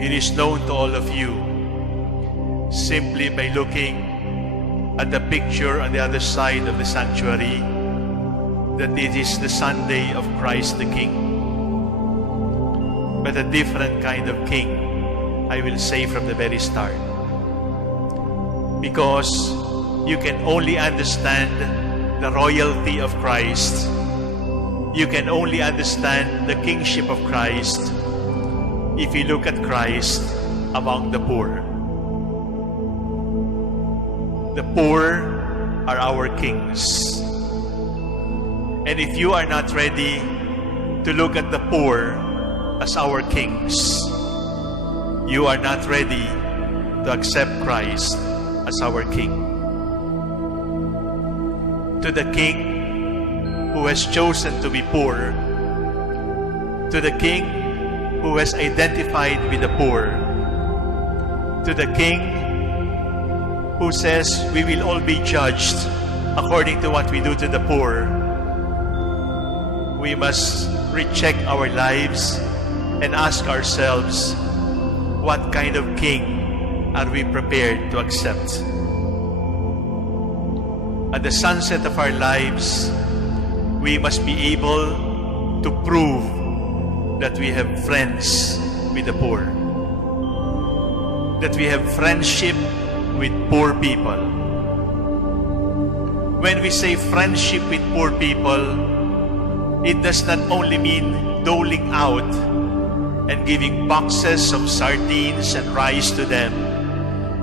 It is known to all of you simply by looking at the picture on the other side of the sanctuary that it is the Sunday of Christ the King. But a different kind of king, I will say from the very start. Because you can only understand the royalty of Christ. You can only understand the kingship of Christ if you look at Christ among the poor. The poor are our kings. And if you are not ready to look at the poor as our kings, you are not ready to accept Christ as our King. To the King who has chosen to be poor, to the King who has identified with the poor, to the King who says we will all be judged according to what we do to the poor, we must recheck our lives and ask ourselves, what kind of king are we prepared to accept? At the sunset of our lives, we must be able to prove that we have friends with the poor, that we have friendship with poor people. When we say friendship with poor people, it does not only mean doling out and giving boxes of sardines and rice to them,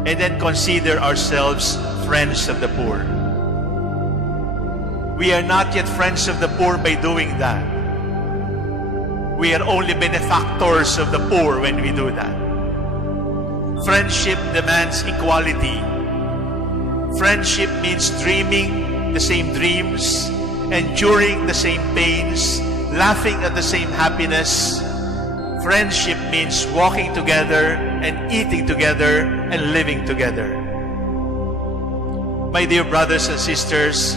and then consider ourselves friends of the poor. We are not yet friends of the poor by doing that. We are only benefactors of the poor when we do that. Friendship demands equality. Friendship means dreaming the same dreams, enduring the same pains, laughing at the same happiness. Friendship means walking together and eating together and living together. My dear brothers and sisters,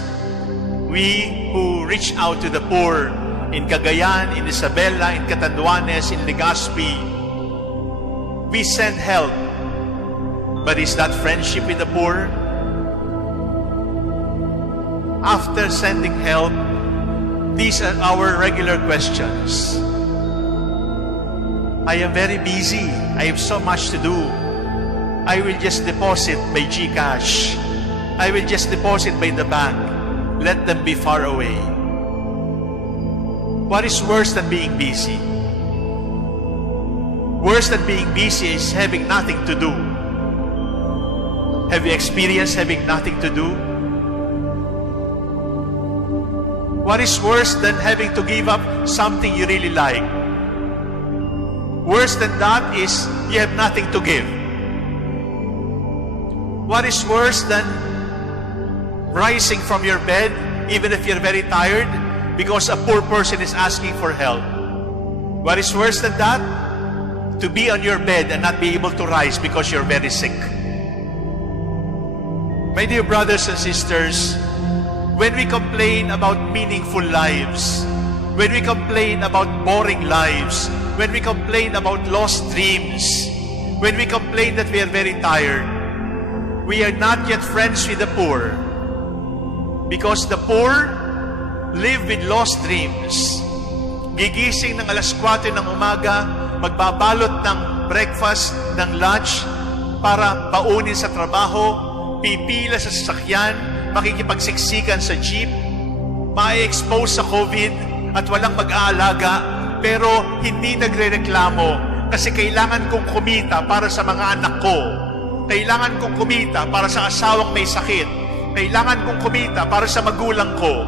we who reach out to the poor in Cagayan, in Isabela, in Catanduanes, in Legazpi, we send help. But is that friendship with the poor? After sending help, these are our regular questions. I am very busy. I have so much to do. I will just deposit by GCash. I will just deposit by the bank. Let them be far away. What is worse than being busy? Worse than being busy is having nothing to do. Have you experienced having nothing to do? What is worse than having to give up something you really like? Worse than that is you have nothing to give. What is worse than rising from your bed, even if you're very tired, because a poor person is asking for help? What is worse than that? To be on your bed and not be able to rise because you're very sick. My dear brothers and sisters, when we complain about meaningful lives, when we complain about boring lives, when we complain about lost dreams, when we complain that we are very tired, we are not yet friends with the poor. Because the poor live with lost dreams. Gigising ng alas 4 ng umaga, magbabalot ng breakfast, ng lunch, para paunin sa trabaho, pipila sa sasakyan, makikipagsiksikan sa jeep, ma-expose sa COVID at walang mag-aalaga, pero hindi nagre-reklamo kasi kailangan kong kumita para sa mga anak ko. Kailangan kong kumita para sa asawang may sakit. Kailangan kong kumita para sa magulang ko.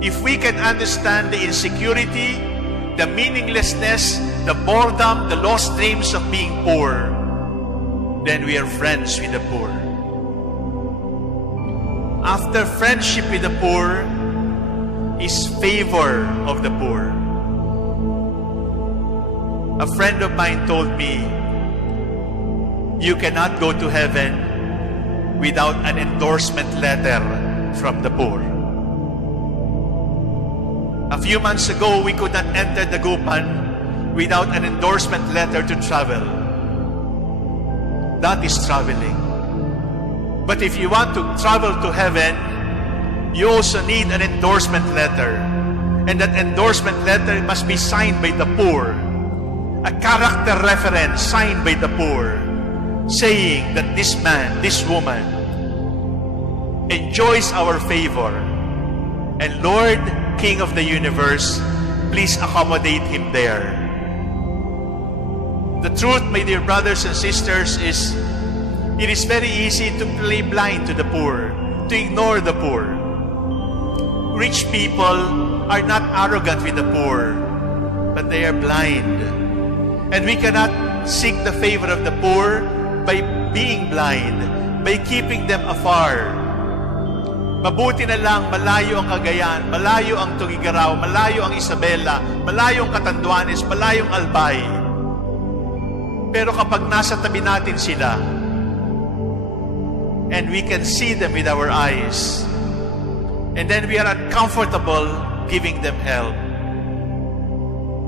If we can understand the insecurity, the meaninglessness, the boredom, the lost dreams of being poor, then we are friends with the poor. After friendship with the poor is favor of the poor. A friend of mine told me, you cannot go to heaven without an endorsement letter from the poor. A few months ago, we could not enter Dagupan without an endorsement letter to travel. That is traveling. But if you want to travel to heaven, you also need an endorsement letter. And that endorsement letter must be signed by the poor. A character reference signed by the poor, saying that this man, this woman, enjoys our favor. And Lord, King of the universe, please accommodate him there. The truth, my dear brothers and sisters, is it is very easy to play blind to the poor, to ignore the poor. Rich people are not arrogant with the poor, but they are blind. And we cannot seek the favor of the poor by being blind, by keeping them afar. Mabuti na lang malayo ang Cagayan, malayo ang Tugigaraw, malayo ang Isabela, malayo ang Catanduanes, malayo ang Albay. Pero kapag nasa tabi natin sila, and we can see them with our eyes, and then we are uncomfortable giving them help,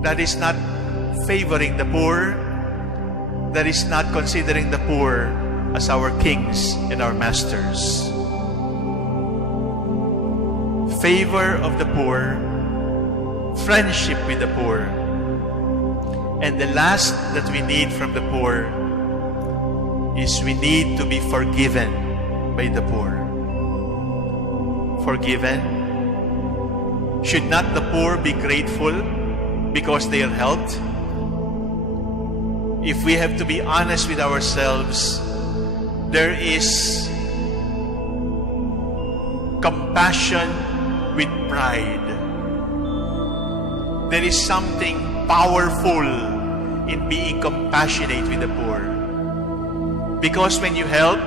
that is not favoring the poor. That is not considering the poor as our kings and our masters. Favor of the poor, friendship with the poor, and the last that we need from the poor is we need to be forgiven by the poor. Forgiven? Should not the poor be grateful because they are helped? If we have to be honest with ourselves, there is compassion with pride. There is something powerful in being compassionate with the poor. Because when you help,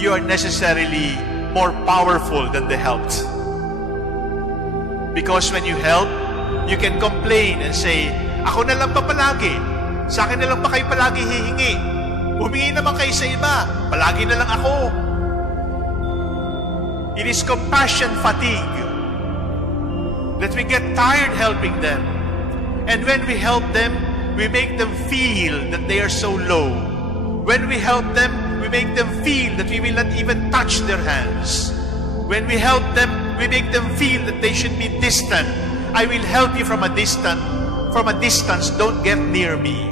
you are necessarily more powerful than the helped. Because when you help, you can complain and say, ako na lang pa palagi. Sa akin na lang pa kayo palagi hihingi. Humingi naman kayo sa iba. Palagi na lang ako. It is compassion fatigue that we get tired helping them. And when we help them, we make them feel that they are so low. When we help them, we make them feel that we will not even touch their hands. When we help them, we make them feel that they should be distant. I will help you from a distance. From a distance, don't get near me.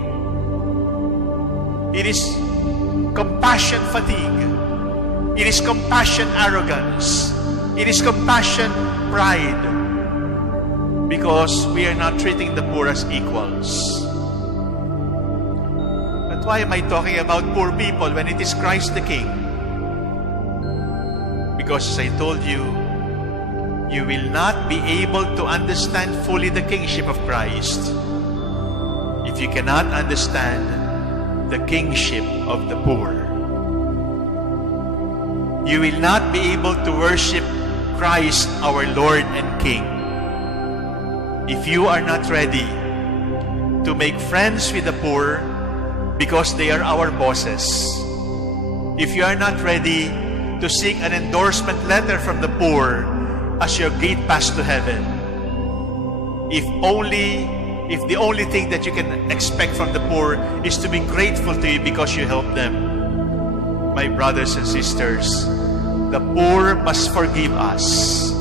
It is compassion fatigue. It is compassion arrogance. It is compassion pride. Because we are not treating the poor as equals. But why am I talking about poor people when it is Christ the King? Because as I told you, you will not be able to understand fully the kingship of Christ if you cannot understand the kingship of the poor. You will not be able to worship Christ our Lord and King if you are not ready to make friends with the poor because they are our bosses. If you are not ready to seek an endorsement letter from the poor as your gate pass to heaven, if the only thing that you can expect from the poor is to be grateful to you because you help them, my brothers and sisters, the poor must forgive us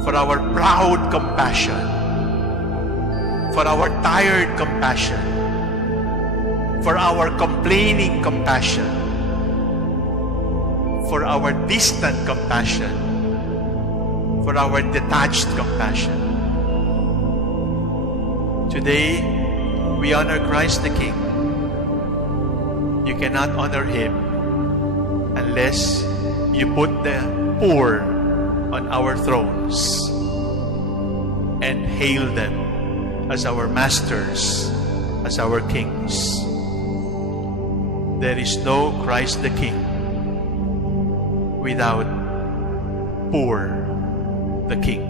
for our proud compassion, for our tired compassion, for our complaining compassion, for our distant compassion, for our detached compassion. Today, we honor Christ the King. You cannot honor Him unless you put the poor on our thrones and hail them as our masters, as our kings. There is no Christ the King without poor the King.